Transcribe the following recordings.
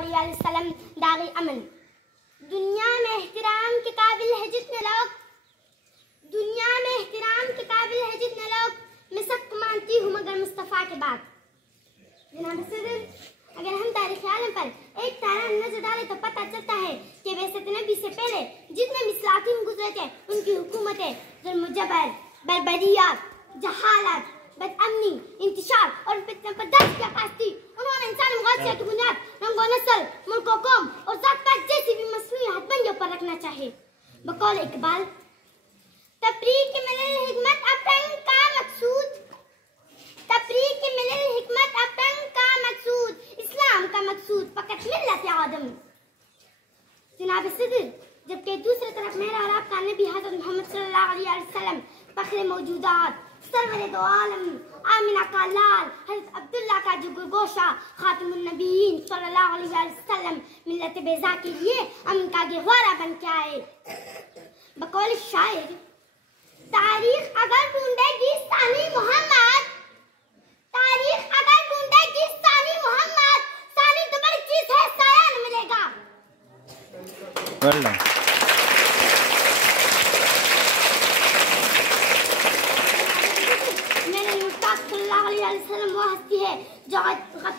अलैहि वसल्लम दागी अमन। दुनिया में एहतराम के काबिल है जितने लोग, दुनिया में एहतराम के काबिल है जितने लोग, मैं सबको मानती हूँ मगर मुस्तफ़ा के बाद। जनाब सदर, अगर हम तारीख़ आलम पर एक तारा नजर डालें तो पता चलता है कि बेशत नबी से पहले जितने भी सलातीन गुजरे थे उनकी हुकूमतें जुल्म जबर, बर्बरियत, जहालत, बदअमनी, इंतशार और फितने पर दर्ज की आकाश थी। उन्होंने इंसानी मुआशरे की बुनियाद रंगो नस्ल, मुल्क व कौम और जात पात जैसी भी मसनूई हदबंदियों पर रखना चाहिए। बकौल इकबाल, तफरीक मिलल हिकमत अपरंग का मकसूद, तफरीक मिलल हिकमत अपरंग का मकसूद, इस्लाम का मकसूद फकत मिल्लत आदम। जनाब सदर, जबकि दूसरी तरफ मेरा और आपका नबी हज़रत मोहम्मद सल्लल्लाहु अलैहि वसल्लम फख्र मौजूदात, सरवर दो आलम, आमिना का लाल, हज़रत अब्दुल्ला का जुगरगोशा, खातिमुन नबीयीन सल्लल्लाहु अलैहि वसल्लम मिल्लत बेज़ा के लिए अमन का गहवारा बन के आए। बकौल शायर, तारीख अगर ढूंढेगी सानी मोहम्मद, तारीख अगर ढूंढेगी सानी मोहम्मद, सानी तो बड़ी चीज है, साया न मिलेगा। मेरे मुस्तफा सल्लल्लाहु अलैहि वसल्लम वो हस्ती है जो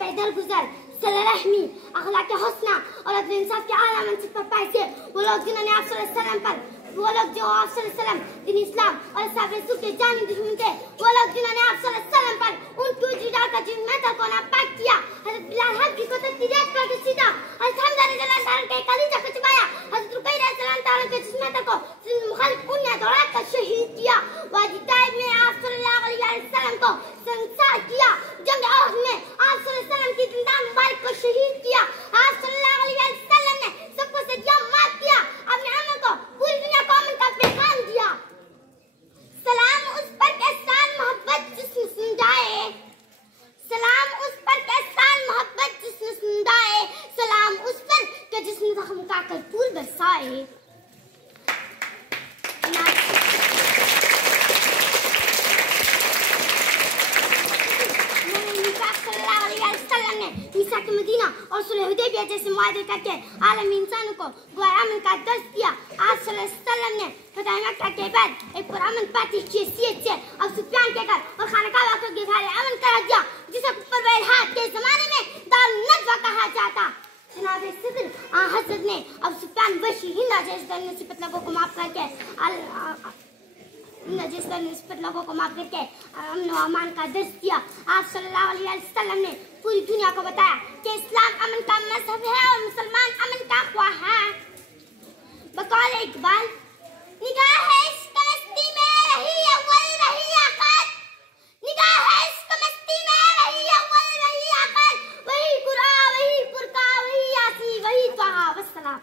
पैदल गुजर, सलाहमी, अखलाक हसना और अदल इंसाफ के आला मंसिब पर पाए थे। वो लोग जिन्होंने आप सल्लल्लाहु अलैहि वसल्लम पर, वो लोग जो आप सल्लल्लाहु अलैहि वसल्लम, दिन इस्लाम और साहब रसूल के जानी दुश्मन थे, वो लोग जिन्होंने आप सल्लल्लाहु अलैहि वसल्लम पर उनकी उजड़ी डालकर जिन मेहतर को नापाक किया, हज़रत बिलाल हबशी को तत्तीरियात पर के सीधा, हज़रत हमजा रज़ियल्लाहु अन्हु के कलीजा को चबाया, हज़रत रुकैया रज़ियल्लाहु अन्हा के जिस्म को मुखालिफ उन्हें दौड़ा कर शहीद किया। वादी ताइब में आप सल्लल्लाहु अलैहि वसल्लम को संसार किया, जंग ओहद में आप सल्लल्लाहु अलैहि वसल्लम की जिंदान मुबारक को शहीद किया। आप सल्लल्लाहु अलैहि वसल्लम ने सबको सदिया माफ किया, अपने अमल को पूरी दुनिया को अमन का पैगाम दिया। सलाम उस पर के साथ मोहब्बत जिसने समझाए, सलाम उस पर के साथ मोहब्बत जिसने समझाए, सलाम उस पर के जिसने जख्म का फूल बरसाए। ईसा के मदीना और सुलह हुदैबिया जैसे मुआहदे करके आलमी इंसानों को गोया अमन का दर्ज दिया। आप सल्लल्लाहु अलैहि वसल्लम ने फतह मक्का के बाद एक पुरअमन पाती की हैसियत से अब सुफियान के घर और खानकाह के घेरे अमन करा दिया, जिसे परवेज हाथ के जमाने में दारुन नजवा कहा जाता। जनाब सदर, हज़रत ने अब सुफियान वशी हिंदा जैसे नसीबत लोगों को माफ करके नसीबत लोगों को माफ करके अमन व अमान का दर्ज दिया। आप सल्लल्लाहु अलैहि वसल्लम ने पूरी दुनिया को बताया कि इस्लाम अमन का मजहब है और मुसलमान अमन का ख्वाह है। बकौल इकबाल, निगाह है इश्क मस्ती में रही अव्वल रही आखिर, निगाह है इश्क मस्ती में रही अव्वल रही आखिर, वही कुरान वही फुरकान वही यासीन वही तहा वस्सलाम।